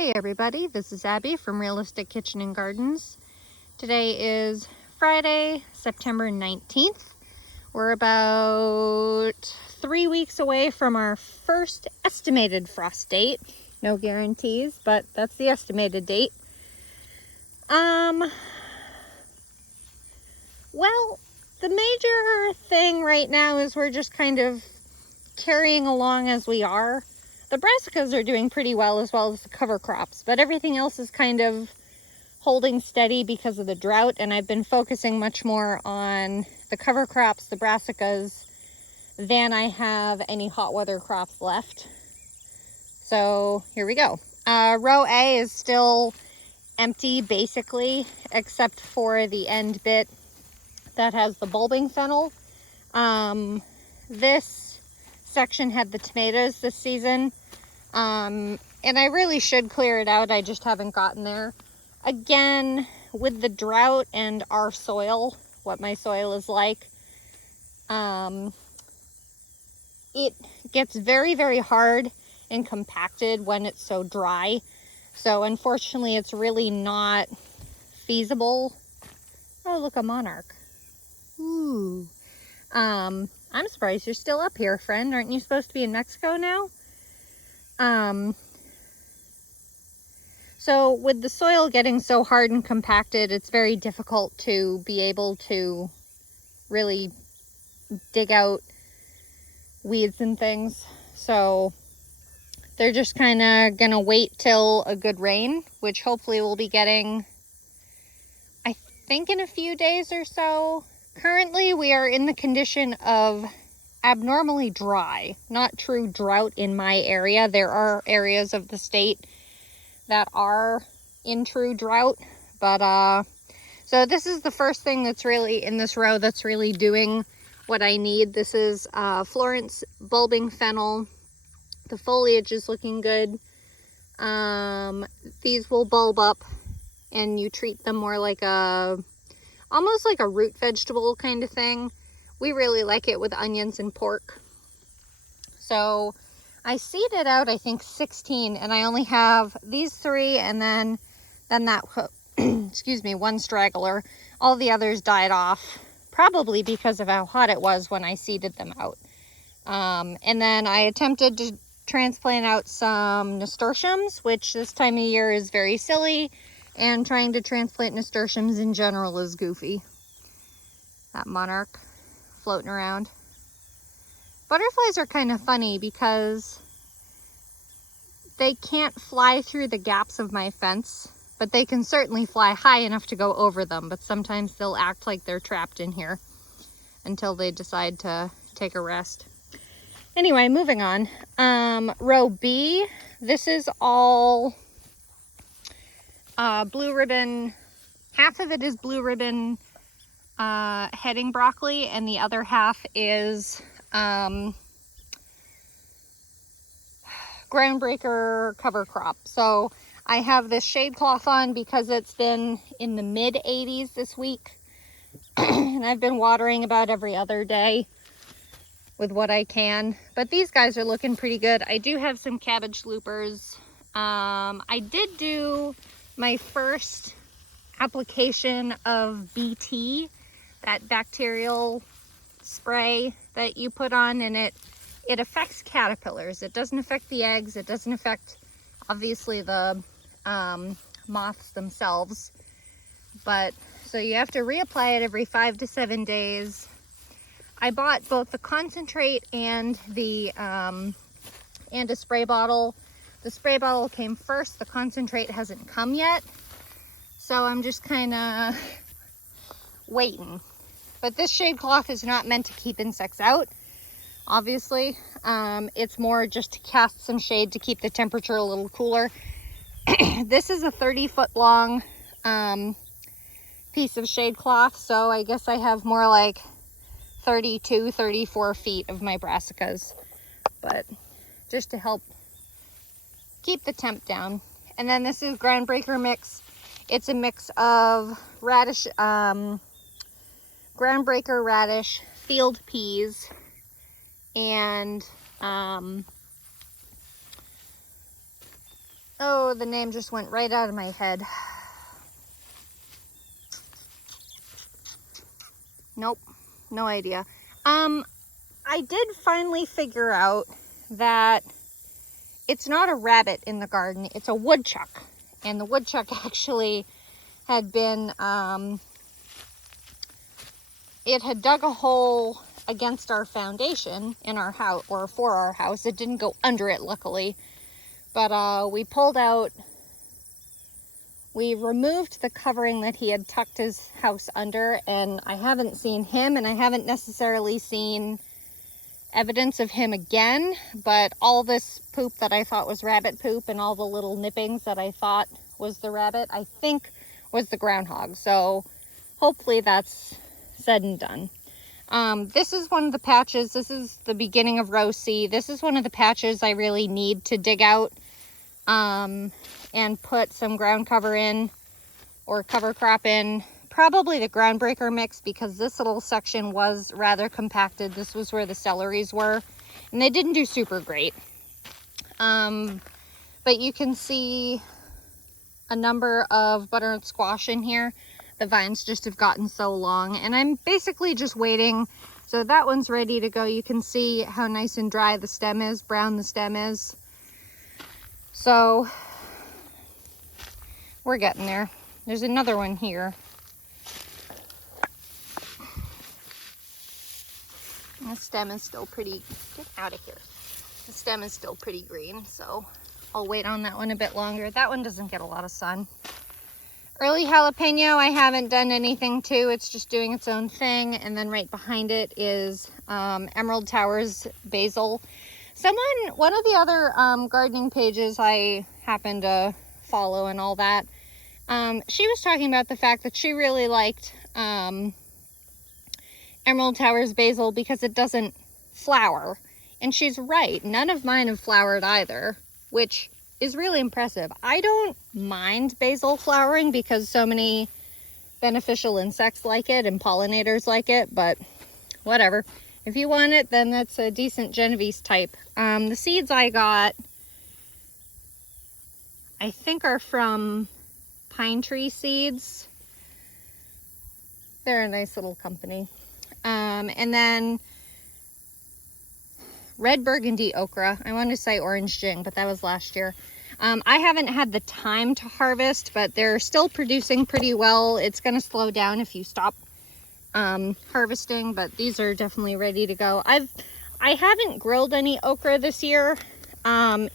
Hey everybody, this is Abby from Realistic Kitchen and Gardens. Today is Friday, September 19th. We're about 3 weeks away from our first estimated frost date. No guarantees, but that's the estimated date. Well, the major thing right now is we're just kind of carrying along as we are. The brassicas are doing pretty well as the cover crops, but everything else is kind of holding steady because of the drought, and I've been focusing much more on the cover crops, the brassicas, than I have any hot weather crops left. So here we go. Row A is still empty basically, except for the end bit that has the bulbing fennel. This section had the tomatoes this season. And I really should clear it out. I just haven't gotten there. Again, with the drought and our soil, what my soil is like, it gets very, very hard and compacted when it's so dry. So unfortunately, it's really not feasible. Oh, look, a monarch. Ooh. I'm surprised you're still up here, friend. Aren't you supposed to be in Mexico now? So with the soil getting so hard and compacted, it's very difficult to be able to really dig out weeds and things. So they're just kind of gonna wait till a good rain, which hopefully we'll be getting, I think, in a few days or so. Currently we are in the condition of abnormally dry, not true drought in my area. There are areas of the state that are in true drought, but so this is the first thing that's really in this row that's really doing what I need. This is Florence bulbing fennel. The foliage is looking good. These will bulb up and you treat them more like almost like a root vegetable kind of thing. We really like it with onions and pork. So I seeded out, I think, 16, and I only have these 3 and then that, excuse me, 1 straggler. All the others died off, probably because of how hot it was when I seeded them out. And then I attempted to transplant out some nasturtiums, which this time of year is very silly, and trying to transplant nasturtiums in general is goofy. That monarch floating around. Butterflies are kind of funny because they can't fly through the gaps of my fence, but they can certainly fly high enough to go over them, but sometimes they'll act like they're trapped in here until they decide to take a rest. Anyway, moving on. Row B, this is all blue ribbon. Half of it is blue ribbon heading broccoli, and the other half is groundbreaker cover crop. So I have this shade cloth on because it's been in the mid 80s this week and I've been watering about every other day with what I can, but these guys are looking pretty good. I do have some cabbage loopers. I did do my first application of BT, that bacterial spray that you put on, and it affects caterpillars. It doesn't affect the eggs. It doesn't affect, obviously, the moths themselves. But so you have to reapply it every 5 to 7 days. I bought both the concentrate and the and a spray bottle. The spray bottle came first. The concentrate hasn't come yet, so I'm just kind of waiting. But this shade cloth is not meant to keep insects out, obviously. It's more just to cast some shade to keep the temperature a little cooler. This is a 30-foot long piece of shade cloth, so I guess I have more like 32, 34 feet of my brassicas, but just to help keep the temp down. And then this is groundbreaker mix. It's a mix of radish, groundbreaker radish, field peas, and Oh, the name just went right out of my head. Nope, no idea. I did finally figure out that it's not a rabbit in the garden, it's a woodchuck. And the woodchuck actually had been, it had dug a hole against our foundation in our house, or for our house. It didn't go under it, luckily. But we pulled out, we removed the covering that he had tucked his house under, and I haven't seen him, and I haven't necessarily seen evidence of him again, but all this poop that I thought was rabbit poop and all the little nippings that I thought was the rabbit, I think was the groundhog. So hopefully that's said and done. This is one of the patches. This is the beginning of row C. This is one of the patches I really need to dig out and put some ground cover in, or cover crop in. Probably the groundbreaker mix, because this little section was rather compacted. This was where the celeries were, and they didn't do super great. But you can see a number of butternut squash in here. The vines just have gotten so long, and I'm basically just waiting. So that one's ready to go. You can see how nice and dry the stem is, brown the stem is. So we're getting there. There's another one here. The stem is still pretty, get out of here. The stem is still pretty green, so I'll wait on that one a bit longer. That one doesn't get a lot of sun. Early jalapeno, I haven't done anything to. It's just doing its own thing. And then right behind it is Emerald Towers basil. One of the other gardening pages I happen to follow and all that, she was talking about the fact that she really liked Emerald Towers basil because it doesn't flower. And she's right. None of mine have flowered either, which is really impressive. I don't mind basil flowering because so many beneficial insects like it and pollinators like it, but whatever. If you want it, then that's a decent Genovese type. The seeds I got, I think, are from Pine Tree Seeds. They're a nice little company. And then red burgundy okra. I wanted to say orange jing, but that was last year. I haven't had the time to harvest, but they're still producing pretty well. It's going to slow down if you stop harvesting, but these are definitely ready to go. I haven't grilled any okra this year. The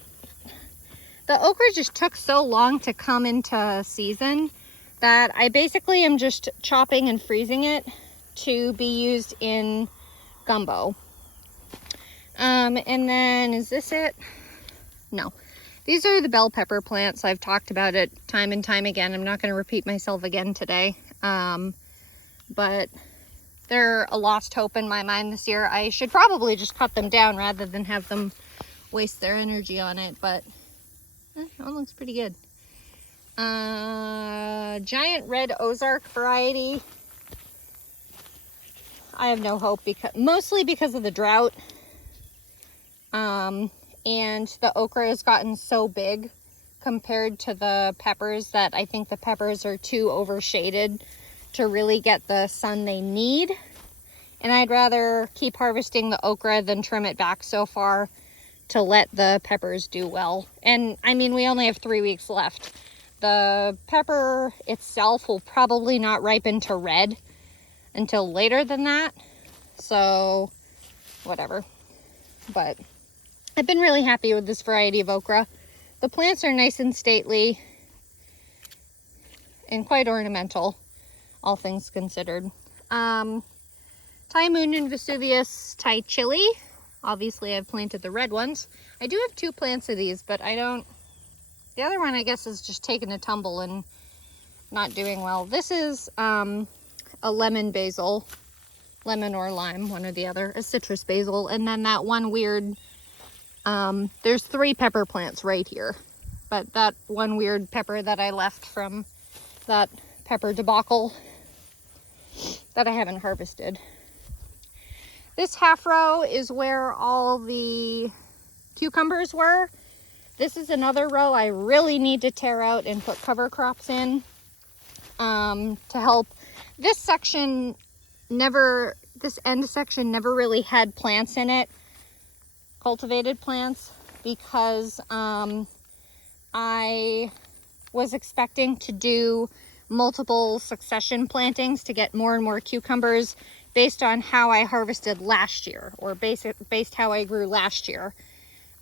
okra just took so long to come into season that I basically am just chopping and freezing it to be used in gumbo. And then, is this it? No. These are the bell pepper plants. I've talked about it time and time again. I'm not going to repeat myself again today. But they're a lost hope in my mind this year. I should probably just cut them down rather than have them waste their energy on it, but that one looks pretty good. Giant red Ozark variety. I have no hope, mostly because of the drought. And the okra has gotten so big compared to the peppers that I think the peppers are too overshaded to really get the sun they need. And I'd rather keep harvesting the okra than trim it back so far to let the peppers do well. And I mean, we only have 3 weeks left. The pepper itself will probably not ripen to red until later than that. So whatever. But I've been really happy with this variety of okra. The plants are nice and stately and quite ornamental, all things considered. Thai Moon and Vesuvius Thai Chili. Obviously, I've planted the red ones. I do have 2 plants of these, but I don't... The other one, I guess, is just taking a tumble and not doing well. This is a lemon basil. Lemon or lime, one or the other. A citrus basil. And then that one weird... there's 3 pepper plants right here. But that one weird pepper that I left from that pepper debacle that I haven't harvested. This half row is where all the cucumbers were. This is another row I really need to tear out and put cover crops in to help. This section this end section never really had plants in it, cultivated plants, because I was expecting to do multiple succession plantings to get more and more cucumbers based on how I harvested last year, or based how I grew last year.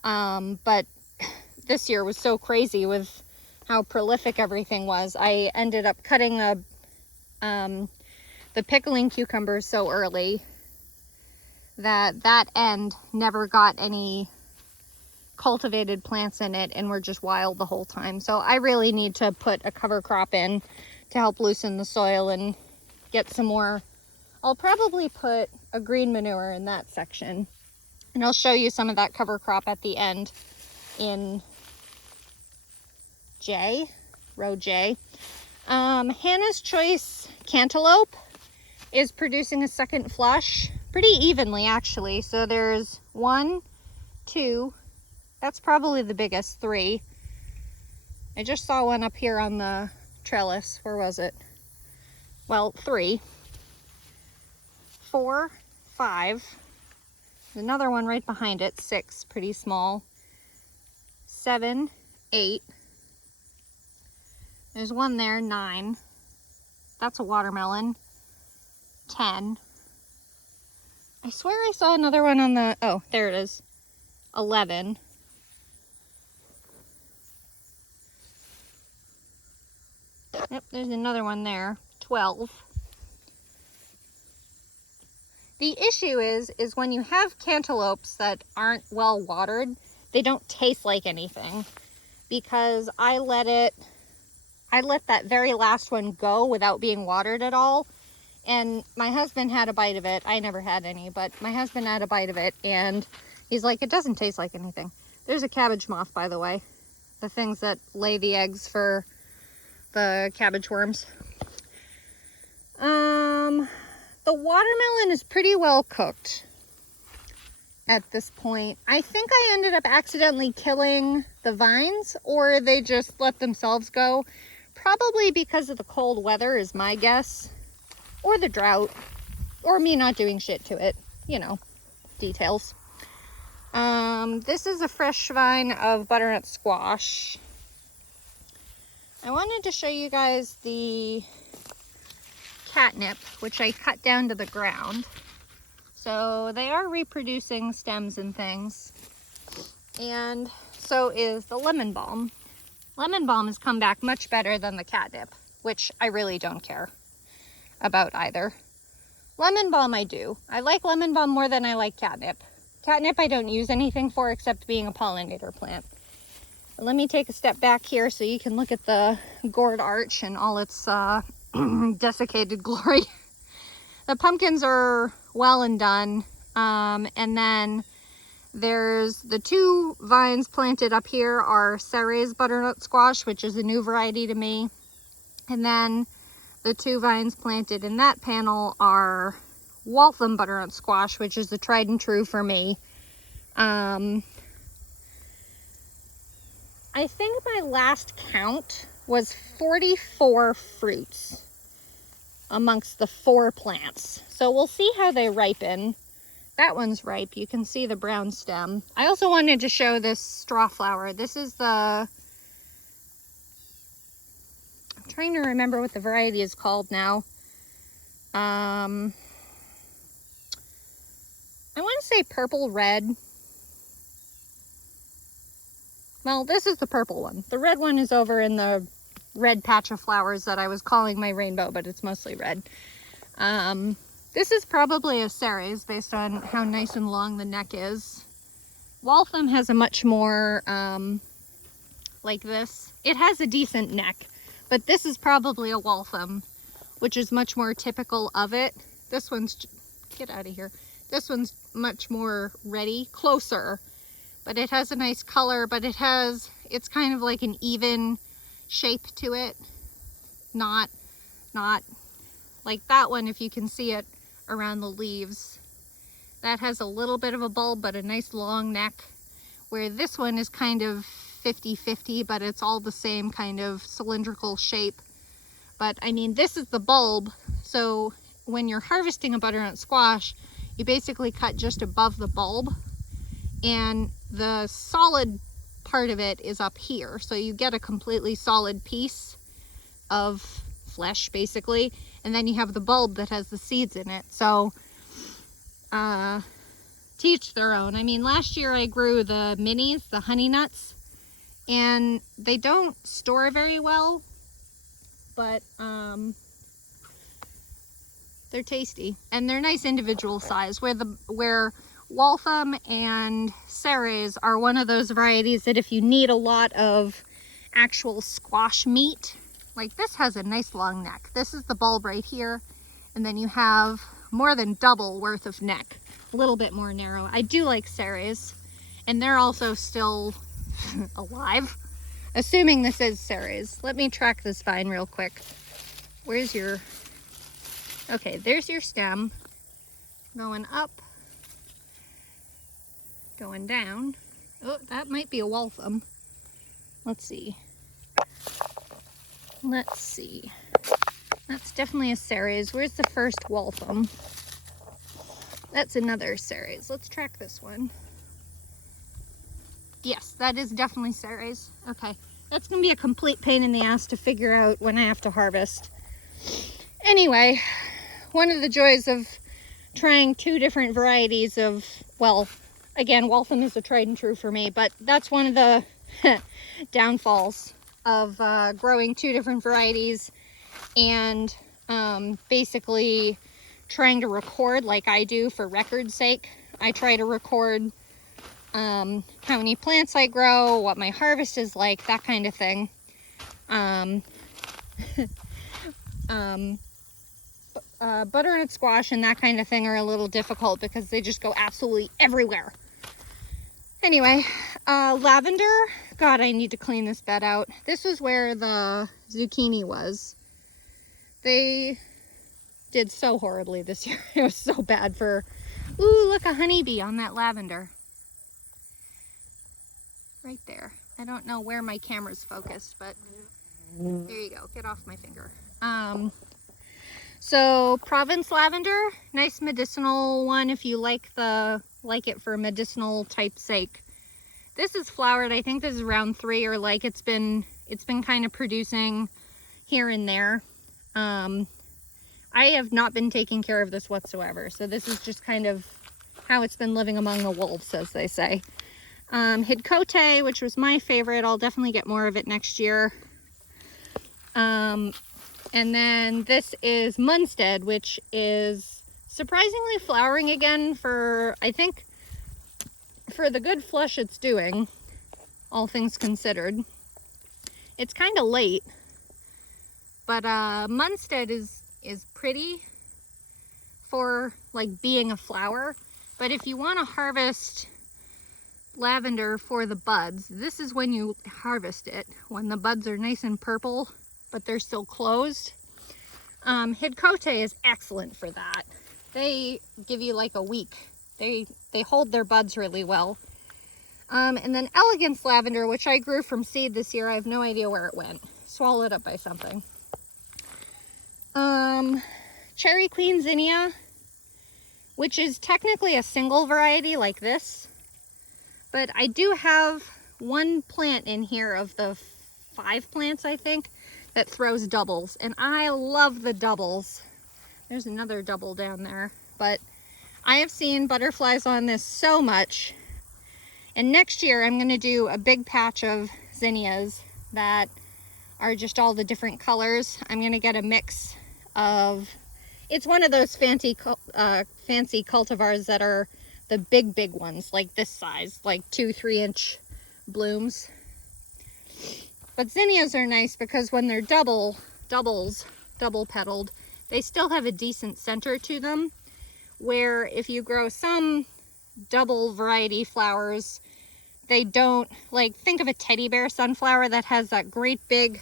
But this year was so crazy with how prolific everything was. I ended up cutting the pickling cucumbers so early that end never got any cultivated plants in it and were just wild the whole time. So I really need to put a cover crop in to help loosen the soil and get some more. I'll probably put a green manure in that section, and I'll show you some of that cover crop at the end in row J. Hannah's Choice Cantaloupe is producing a second flush pretty evenly, actually. So there's 1, 2, that's probably the biggest, 3. I just saw one up here on the trellis. Where was it? Well, 3, 4, 5. There's another one right behind it, 6, pretty small. 7, 8. There's one there, 9. That's a watermelon. 10. I swear I saw another one on the, oh, there it is. 11. Yep, there's another one there. 12. The issue is when you have cantaloupes that aren't well watered, they don't taste like anything, because I let that very last one go without being watered at all. And my husband had a bite of it. I never had any, but my husband had a bite of it, and he's like, it doesn't taste like anything. There's a cabbage moth, by the way. The things that lay the eggs for the cabbage worms. The watermelon is pretty well cooked at this point. I think I ended up accidentally killing the vines, or they just let themselves go. Probably because of the cold weather is my guess. Or the drought, or me not doing shit to it, you know, details. This is a fresh vine of butternut squash. I wanted to show you guys the catnip, which I cut down to the ground. So they are reproducing stems and things. And so is the lemon balm. Lemon balm has come back much better than the catnip, which I really don't care about either. Lemon balm I do. I like lemon balm more than I like catnip. Catnip I don't use anything for except being a pollinator plant. But let me take a step back here so you can look at the gourd arch and all its desiccated glory. The pumpkins are well and done. And then there's the 2 vines planted up here are Ceres butternut squash, which is a new variety to me. And then the 2 vines planted in that panel are Waltham butternut squash, which is the tried and true for me. I think my last count was 44 fruits amongst the 4 plants. So we'll see how they ripen. That one's ripe. You can see the brown stem. I also wanted to show this straw flower. This is the, I'm trying to remember what the variety is called now. I want to say purple red. Well, this is the purple one. The red one is over in the red patch of flowers that I was calling my rainbow, but it's mostly red. This is probably a Ceres based on how nice and long the neck is. Waltham has a much more, like this. It has a decent neck, but this is probably a Waltham, which is much more typical of it. This one's, get out of here. This one's much more ready, closer. But it has a nice color, but it's kind of like an even shape to it. Not like that one, if you can see it around the leaves. That has a little bit of a bulb, but a nice long neck. Where this one is kind of 50-50, but it's all the same kind of cylindrical shape. But I mean, this is the bulb, so when you're harvesting a butternut squash, you basically cut just above the bulb, and the solid part of it is up here. So you get a completely solid piece of flesh, basically, and then you have the bulb that has the seeds in it. So to each their own. I mean, last year I grew the minis, the honey nuts, and they don't store very well, but they're tasty and they're nice individual size. Where Waltham and Ceres are one of those varieties that if you need a lot of actual squash meat, like this has a nice long neck. This is the bulb right here, and then you have more than double worth of neck, a little bit more narrow. I do like Ceres, and they're also still alive, assuming this is Ceres. Let me track this vine real quick. Where's your, okay, there's your stem, going up, going down. Oh, that might be a Waltham. Let's see. Let's see. That's definitely a Ceres. Where's the first Waltham? That's another Ceres. Let's track this one. Yes, that is definitely Ceres. Okay, that's gonna be a complete pain in the ass to figure out when I have to harvest. Anyway, one of the joys of trying two different varieties of, well, again, Waltham is a tried and true for me, but that's one of the downfalls of growing two different varieties and basically trying to record like I do for record's sake. I try to record how many plants I grow, what my harvest is like, that kind of thing. Butternut squash and that kind of thing are a little difficult because they just go absolutely everywhere. Anyway, lavender, God, I need to clean this bed out. This was where the zucchini was. They did so horribly this year. It was so bad for, ooh, look, a honeybee on that lavender. Right there. I don't know where my camera's focused, but there you go. Get off my finger. So Provence lavender, nice medicinal one if you like it for medicinal type sake. This is flowered. I think this is round 3, or like it's been kind of producing here and there. I have not been taking care of this whatsoever, so this is just kind of how it's been living among the wolves, as they say. Hidcote, which was my favorite. I'll definitely get more of it next year. And then this is Munstead, which is surprisingly flowering again for, I think, for the good flush it's doing, all things considered. It's kind of late, but Munstead is pretty for like being a flower. But if you want to harvest lavender for the buds, this is when you harvest it, when the buds are nice and purple but they're still closed. Hidcote is excellent for that. They give you like a week. They hold their buds really well. And then elegance lavender, which I grew from seed this year. I have no idea where it went. Swallowed up by something. Cherry Queen Zinnia, which is technically a single variety like this, but I do have one plant in here of the 5 plants, I think, that throws doubles, and I love the doubles. There's another double down there, but I have seen butterflies on this so much, and next year I'm going to do a big patch of zinnias that are just all the different colors. I'm going to get a mix of, it's one of those fancy cultivars that are the big ones, like this size, like 2-3 inch blooms. But zinnias are nice because when they're double petaled, they still have a decent center to them, where if you grow some double variety flowers, they don't, like, think of a teddy bear sunflower that has that great big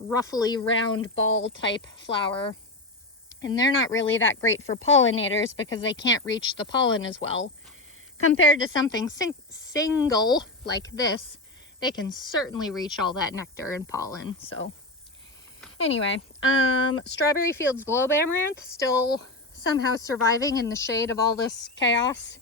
ruffly round ball type flower, and they're not really that great for pollinators because they can't reach the pollen as well, compared to something single like this they can certainly reach all that nectar and pollen. So anyway, Strawberry Fields Globe Amaranth still somehow surviving in the shade of all this chaos.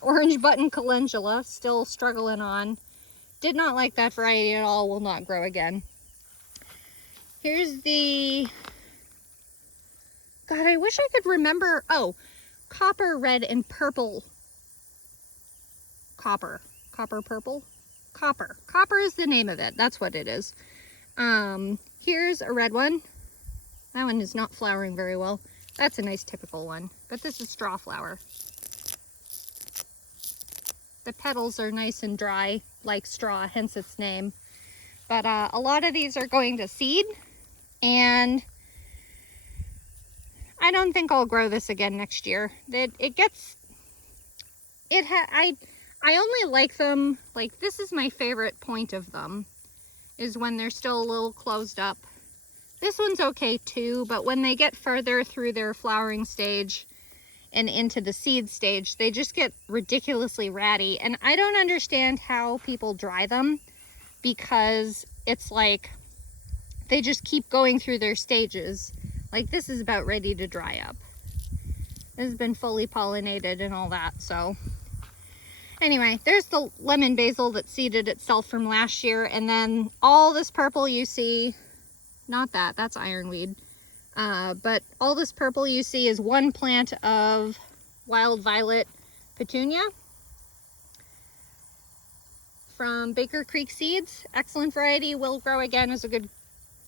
Orange Button Calendula still struggling on. Did not like that variety at all, will not grow again. Here's the, God, I wish I could remember, oh, Copper Red and Purple. Copper Purple? Copper is the name of it, that's what it is. Here's a red one. That one is not flowering very well. That's a nice typical one, but this is straw flower. The petals are nice and dry, like straw, hence its name. But a lot of these are going to seed, and I don't think I'll grow this again next year. I only like them, like this is my favorite point of them, is when they're still a little closed up. This one's okay too, but when they get further through their flowering stage and into the seed stage, they just get ridiculously ratty. And I don't understand how people dry them, because it's like they just keep going through their stages. Like this is about ready to dry up. This has been fully pollinated and all that. So anyway, there's the lemon basil that seeded itself from last year. And then all this purple you see, not that, that's ironweed. But all this purple you see is one plant of wild violet petunia from Baker Creek Seeds. Excellent variety, will grow again as a good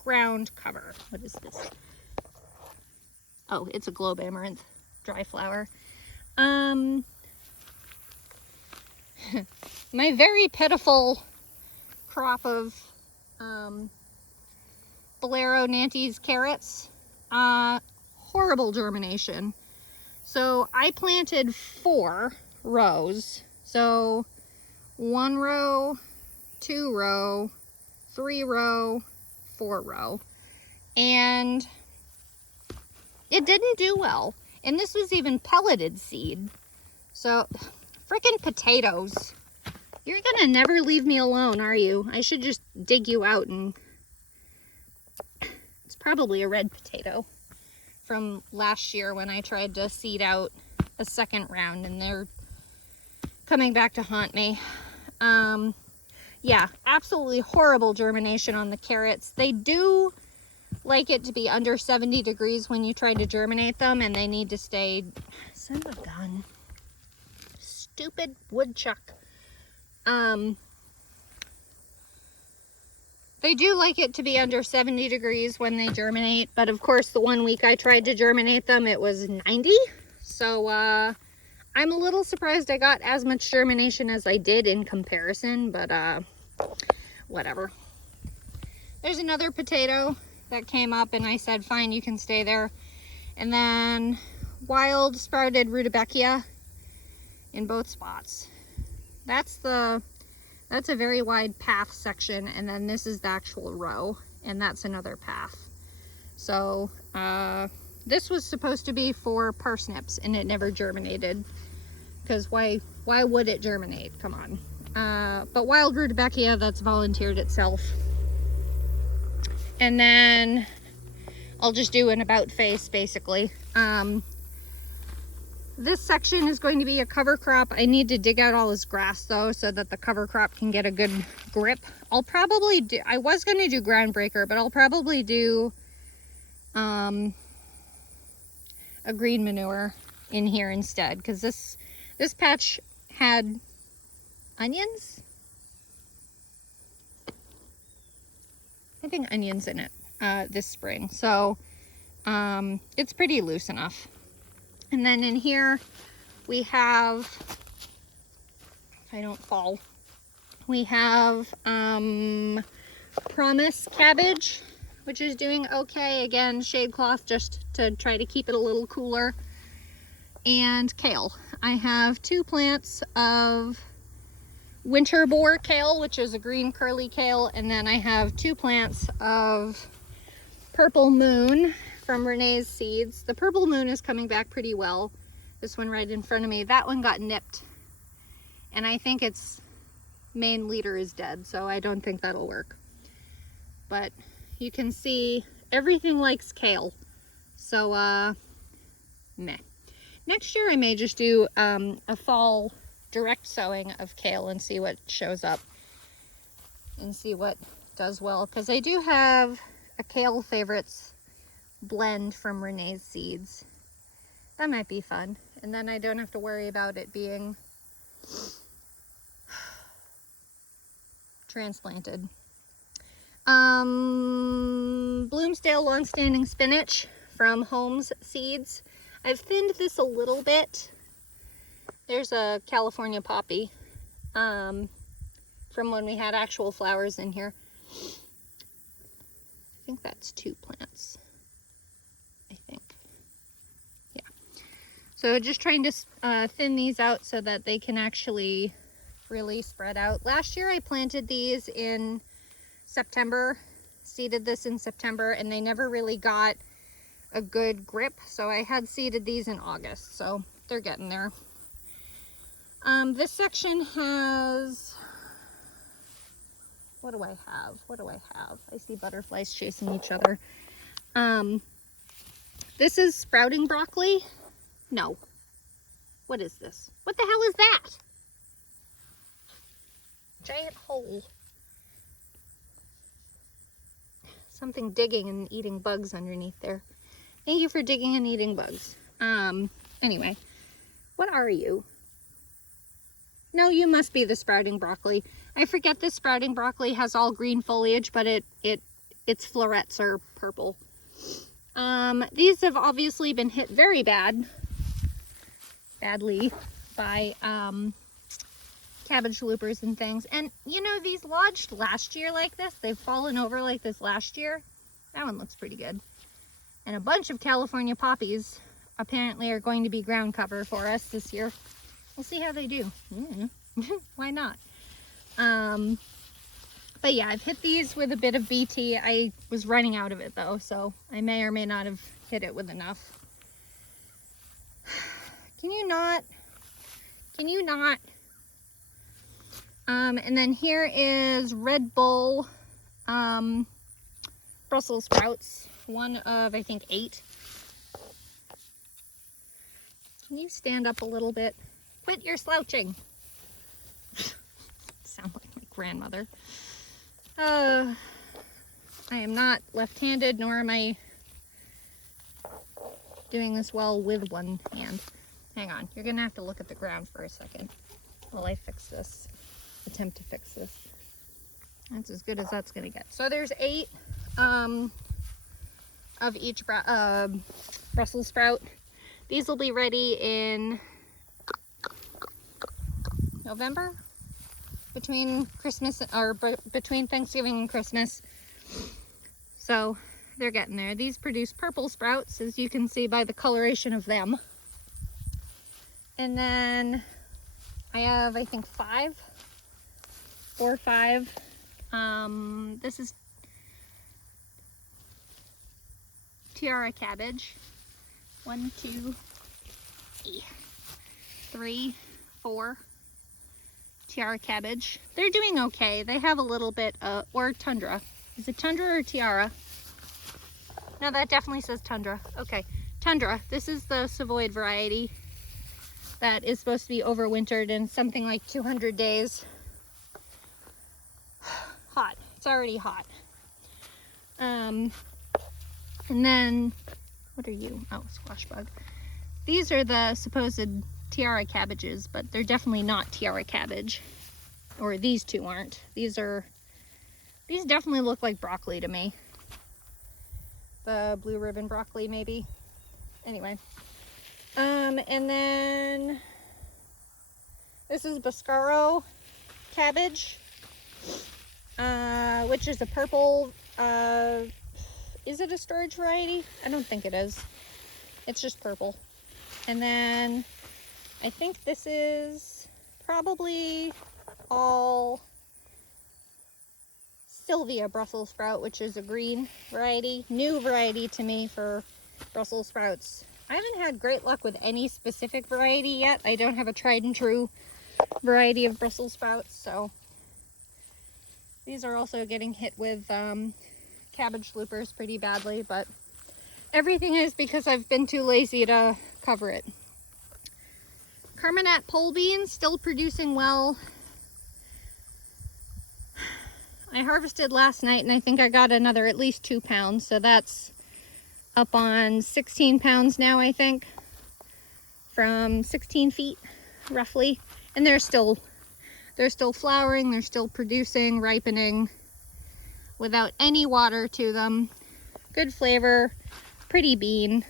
ground cover. What is this? Oh, it's a globe amaranth, dry flower. My very pitiful crop of Bolero Nantes carrots. Horrible germination. So I planted 4 rows. So 1 row, 2 row, 3 row, 4 row. And it didn't do well. And this was even pelleted seed. So, frickin' potatoes. You're gonna never leave me alone, are you? I should just dig you out and... It's probably a red potato from last year when I tried to seed out a second round, and they're coming back to haunt me. Yeah, absolutely horrible germination on the carrots. They do like it to be under 70 degrees when you try to germinate them, and they need to stay... Son of a gun. Stupid woodchuck. They do like it to be under 70 degrees when they germinate, but of course the one week I tried to germinate them, it was 90. So I'm a little surprised I got as much germination as I did in comparison, but whatever. There's another potato that came up, and I said, fine, you can stay there. And then wild sprouted rudbeckia in both spots. That's a very wide path section, and then this is the actual row, and that's another path. So this was supposed to be for parsnips, and it never germinated, because why would it germinate? Come on. But wild rudbeckia, that's volunteered itself. And then I'll just do an about face, basically. This section is going to be a cover crop. I need to dig out all this grass though, so that the cover crop can get a good grip. I'll probably do, I was going to do groundbreaker, but I'll probably do a green manure in here instead, because this patch had onions. I think onions in it this spring, so it's pretty loose enough. And then in here we have, if I don't fall, we have Promise cabbage, which is doing okay. Again, shade cloth just to try to keep it a little cooler. And kale. I have 2 plants of winter boar kale, which is a green curly kale, and then I have 2 plants of purple moon from Renee's Seeds. The purple moon is coming back pretty well. This one right in front of me, that one got nipped. And I think its main leader is dead, so I don't think that'll work. But you can see everything likes kale. So, meh. Next year I may just do a fall direct sowing of kale and see what shows up. And see what does well. Because I do have a kale favorites blend from Renee's seeds. That might be fun. And then I don't have to worry about it being transplanted. Bloomsdale long-standing spinach from Holmes Seeds. I've thinned this a little bit. There's a California poppy from when we had actual flowers in here. I think that's 2 plants. I think. Yeah. So just trying to thin these out so that they can actually really spread out. Last year I planted these in September, seeded this in September, and they never really got a good grip. So I had seeded these in August, so they're getting there. This section has, what do I have? What do I have? I see butterflies chasing each other. This is sprouting broccoli. No. What is this? What the hell is that? Giant hole. Something digging and eating bugs underneath there. Thank you for digging and eating bugs. Anyway, what are you? No, you must be the sprouting broccoli. I forget this sprouting broccoli has all green foliage, but its florets are purple. These have obviously been hit very badly by cabbage loopers and things. And you know, these lodged last year like this. They've fallen over like this last year. That one looks pretty good. And a bunch of California poppies apparently are going to be ground cover for us this year. We'll see how they do. Why not? But yeah, I've hit these with a bit of BT. I was running out of it though, so I may or may not have hit it with enough. Can you not? Can you not? And then here is Red Bull Brussels sprouts. One of, I think, 8. Can you stand up a little bit? Quit your slouching. Sound like my grandmother. I am not left-handed, nor am I doing this well with one hand. Hang on, you're gonna have to look at the ground for a second while I fix this. Attempt to fix this. That's as good as that's gonna get. So there's 8 of each Brussels sprout. These will be ready in November, between Christmas or between Thanksgiving and Christmas. So they're getting there. These produce purple sprouts, as you can see by the coloration of them. And then I have, I think, 4 or 5. This is tiara cabbage. 1, 2, 3, 4. Tiara cabbage. They're doing okay. They have a little bit, or tundra. Is it tundra or tiara? No, that definitely says tundra. Okay, tundra. This is the Savoyed variety that is supposed to be overwintered in something like 200 days. Hot. It's already hot. And then, what are you? Oh, squash bug. These are the supposed tiara cabbages, but they're definitely not tiara cabbage. Or these two aren't. These definitely look like broccoli to me. The blue ribbon broccoli, maybe. Anyway. And then this is Boscaro cabbage, which is a purple, is it a storage variety? I don't think it is. It's just purple. And then I think this is probably all Sylvia Brussels sprout, which is a green variety, new variety to me for Brussels sprouts. I haven't had great luck with any specific variety yet. I don't have a tried and true variety of Brussels sprouts, so these are also getting hit with cabbage loopers pretty badly, but everything is because I've been too lazy to cover it. Carmenette pole beans still producing well. I harvested last night and I think I got another at least 2 pounds, so that's up on 16 pounds now, I think, from 16 feet roughly. And they're still flowering, they're still producing, ripening without any water to them. Good flavor, pretty bean.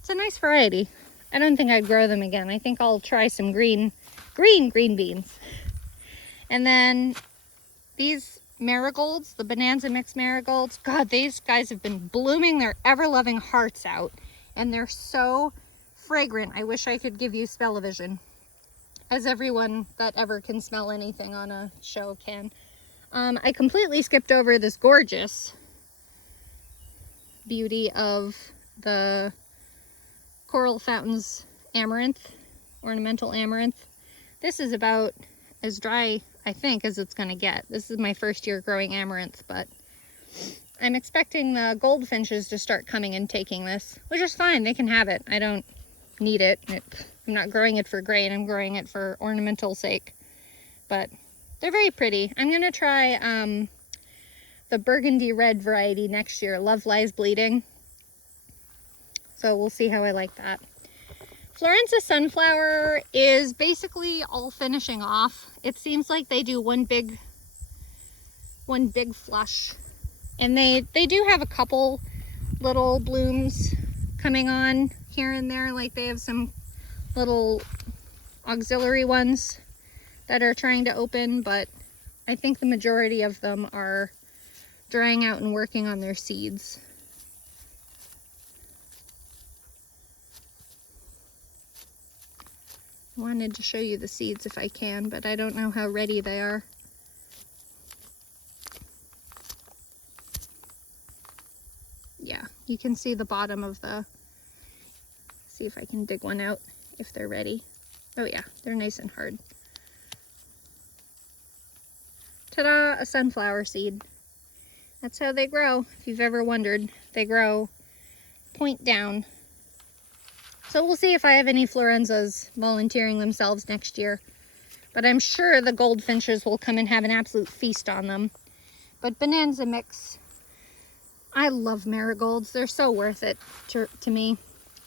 It's a nice variety. I don't think I'd grow them again. I think I'll try some green beans. And then these marigolds, the Bonanza Mix marigolds, God, these guys have been blooming their ever-loving hearts out. And they're so fragrant. I wish I could give you smell-o-vision, as everyone that ever can smell anything on a show can. I completely skipped over this gorgeous beauty of the Coral Fountains amaranth, ornamental amaranth. This is about as dry, I think, as it's gonna get. This is my first year growing amaranth, but I'm expecting the goldfinches to start coming and taking this, which is fine. They can have it. I don't need it. I'm not growing it for grain. I'm growing it for ornamental sake, but they're very pretty. I'm gonna try the burgundy red variety next year, Love Lies Bleeding. So we'll see how I like that. Florenza sunflower is basically all finishing off. It seems like they do one big flush. And they do have a couple little blooms coming on here and there. Like they have some little auxiliary ones that are trying to open, but I think the majority of them are drying out and working on their seeds. Wanted to show you the seeds if I can, but I don't know how ready they are. Yeah, you can see the bottom of the, see if I can dig one out if they're ready. Oh yeah, they're nice and hard. Ta-da, a sunflower seed. That's how they grow, if you've ever wondered. They grow point down. So we'll see if I have any Florenzas volunteering themselves next year. But I'm sure the goldfinches will come and have an absolute feast on them. But Bonanza Mix, I love marigolds. They're so worth it to me.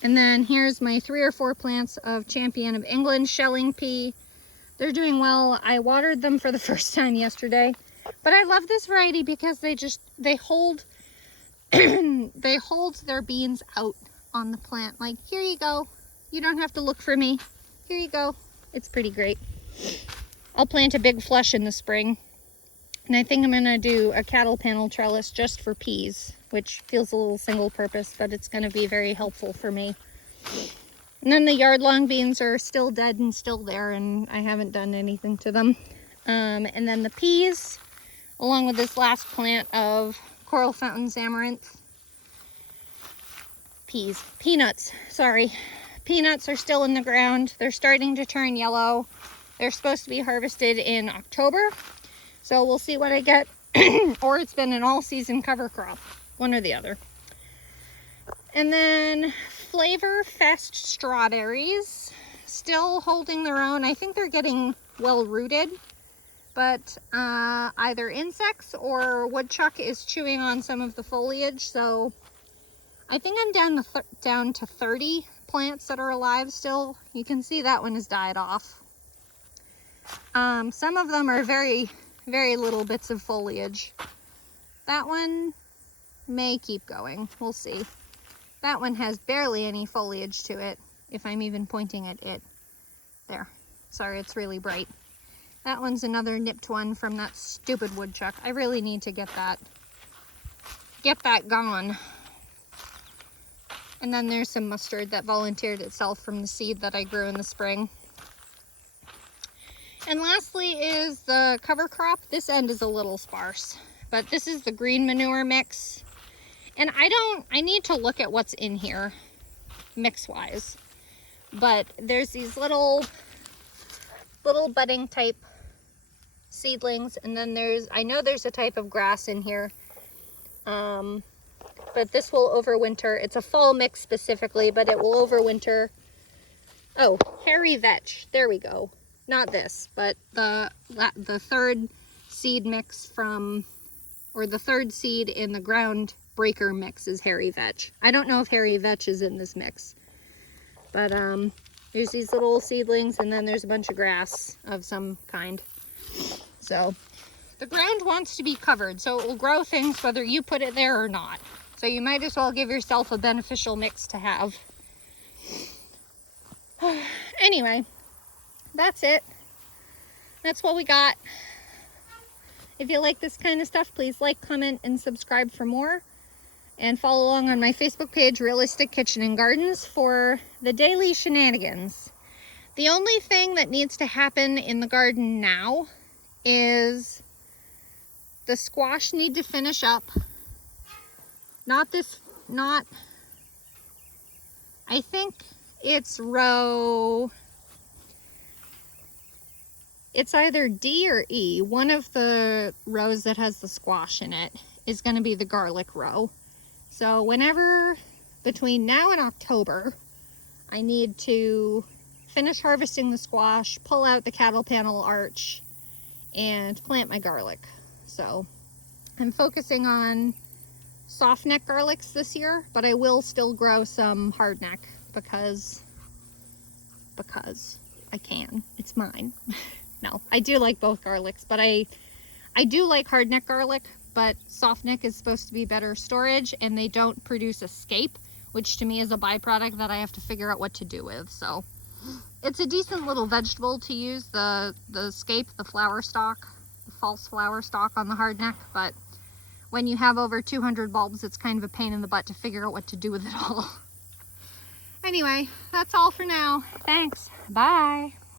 And then here's my 3 or 4 plants of Champion of England shelling pea. They're doing well. I watered them for the first time yesterday. But I love this variety because they hold they hold their beans out on the plant. Like, here you go. You don't have to look for me. Here you go. It's pretty great. I'll plant a big flush in the spring. And I think I'm going to do a cattle panel trellis just for peas, which feels a little single purpose, but it's going to be very helpful for me. And then the yard long beans are still dead and still there, and I haven't done anything to them. And then the peas, along with this last plant of Coral Fountains amaranth. Peanuts, sorry. Peanuts are still in the ground. They're starting to turn yellow. They're supposed to be harvested in October. So we'll see what I get. Or it's been an all-season cover crop, one or the other. And then Flavor Fest strawberries, still holding their own. I think they're getting well rooted, but either insects or woodchuck is chewing on some of the foliage. So I think I'm down to 30 plants that are alive still. You can see that one has died off. Some of them are very, very little bits of foliage. That one may keep going. We'll see. That one has barely any foliage to it, if I'm even pointing at it. There. Sorry, it's really bright. That one's another nipped one from that stupid woodchuck. I really need to get that gone. And then there's some mustard that volunteered itself from the seed that I grew in the spring. And lastly is the cover crop. This end is a little sparse, but this is the green manure mix. And I need to look at what's in here mix-wise. But there's these little budding type seedlings, and then I know there's a type of grass in here. But this will overwinter. It's a fall mix specifically, but it will overwinter. Oh, hairy vetch. There we go. Not this, but the third seed mix or the third seed in the ground breaker mix is hairy vetch. I don't know if hairy vetch is in this mix, but there's these little seedlings, and then there's a bunch of grass of some kind. So the ground wants to be covered, so it will grow things whether you put it there or not. So you might as well give yourself a beneficial mix to have. Anyway, that's it. That's what we got. If you like this kind of stuff, please like, comment, and subscribe for more. And follow along on my Facebook page, Realistic Kitchen and Gardens, for the daily shenanigans. The only thing that needs to happen in the garden now is the squash need to finish up. I think it's it's either D or E. One of the rows that has the squash in it is going to be the garlic row. So whenever between now and October, I need to finish harvesting the squash, pull out the cattle panel arch, and plant my garlic. So I'm focusing on soft neck garlics this year, but I will still grow some hard neck because I can. It's mine. No, I do like both garlics, but I do like hard neck garlic, but soft neck is supposed to be better storage, and they don't produce a scape, which to me is a byproduct that I have to figure out what to do with. So it's a decent little vegetable to use, the scape, the flower stalk, the false flower stalk on the hard neck, but when you have over 200 bulbs, it's kind of a pain in the butt to figure out what to do with it all. Anyway, that's all for now. Thanks. Bye.